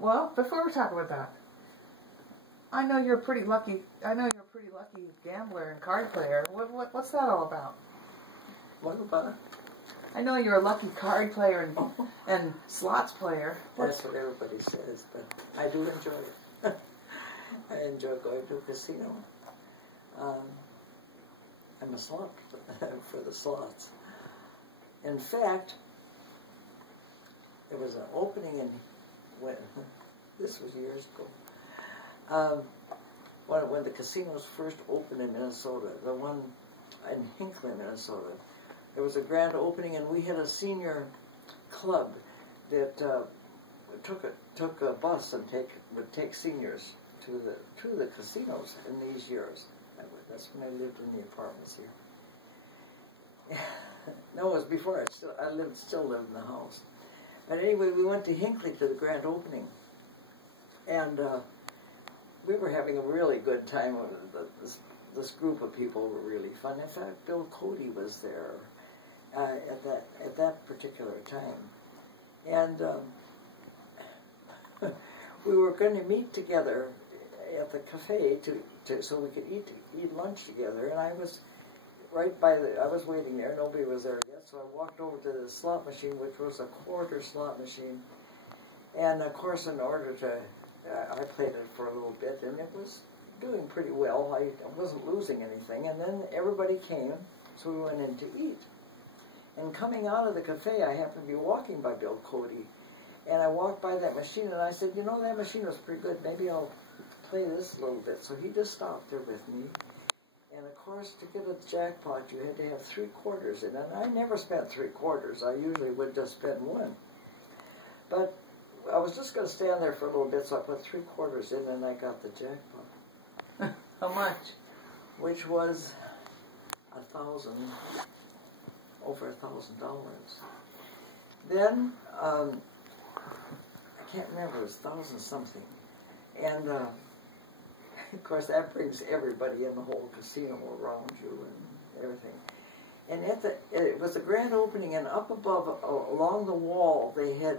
Well, before we talk about that, I know you're a pretty lucky. I know you're a pretty lucky gambler and card player. What's that all about? What about it? I know you're a lucky card player and slots player. That's what everybody says, but I do enjoy it. I enjoy going to a casino. I'm a slot for the slots. In fact, there was an opening in when this was years ago. When the casinos first opened in Minnesota, the one in Hinckley, Minnesota, there was a grand opening, and we had a senior club that took a bus and would take seniors to the casinos in these years. That's when I lived in the apartments here. No, it was before I still lived in the house. But anyway, we went to Hinckley to the grand opening, and we were having a really good time. This group of people were really fun. In fact, Bill Cody was there at that particular time, and we were going to meet together at the cafe so we could eat lunch together. And I was right by I was waiting there. Nobody was there yet, so I walked over to the slot machine, which was a quarter slot machine. And of course, in order to, I played it for a little bit, and it was doing pretty well. I wasn't losing anything. And then everybody came, so we went in to eat. And coming out of the cafe, I happened to be walking by Bill Cody, and I walked by that machine, and I said, you know, that machine was pretty good. Maybe I'll play this a little bit. So he just stopped there with me. And of course, to get a jackpot, you had to have 3 quarters in it. And I never spent 3 quarters. I usually would just spend 1. But I was just going to stand there for a little bit, so I put 3 quarters in, and I got the jackpot. How much? Which was over $1,000. Then, I can't remember, it was 1,000 something. And, of course, that brings everybody in the whole casino around you and everything. And it was a grand opening, and up above, along the wall, they had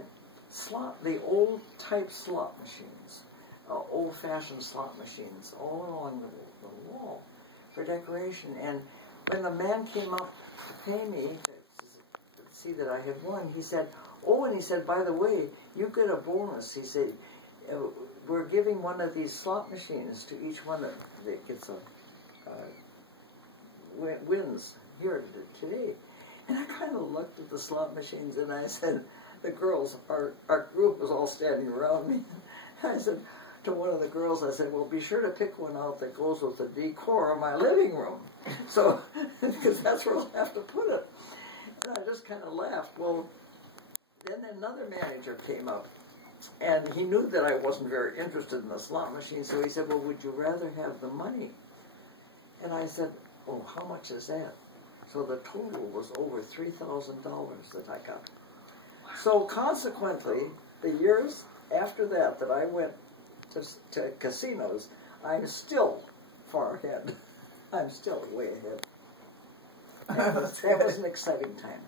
the old type slot machines, old-fashioned slot machines, all along the wall for decoration. And when the man came up to pay me to see that I had won, he said, oh, and he said, by the way, you get a bonus. He said, we're giving one of these slot machines to each one that gets wins here today. And I kind of looked at the slot machines, and I said, the girls, our group was all standing around me. I said to one of the girls, I said, well, be sure to pick one out that goes with the decor of my living room. So, because that's where I'll have to put it. And I just kind of laughed. Well, then another manager came up, and he knew that I wasn't very interested in the slot machine, so he said, well, would you rather have the money? And I said, oh, how much is that? So the total was over $3,000 that I got. So consequently, the years after that I went to casinos, I'm still far ahead. I'm still way ahead. That was an exciting time.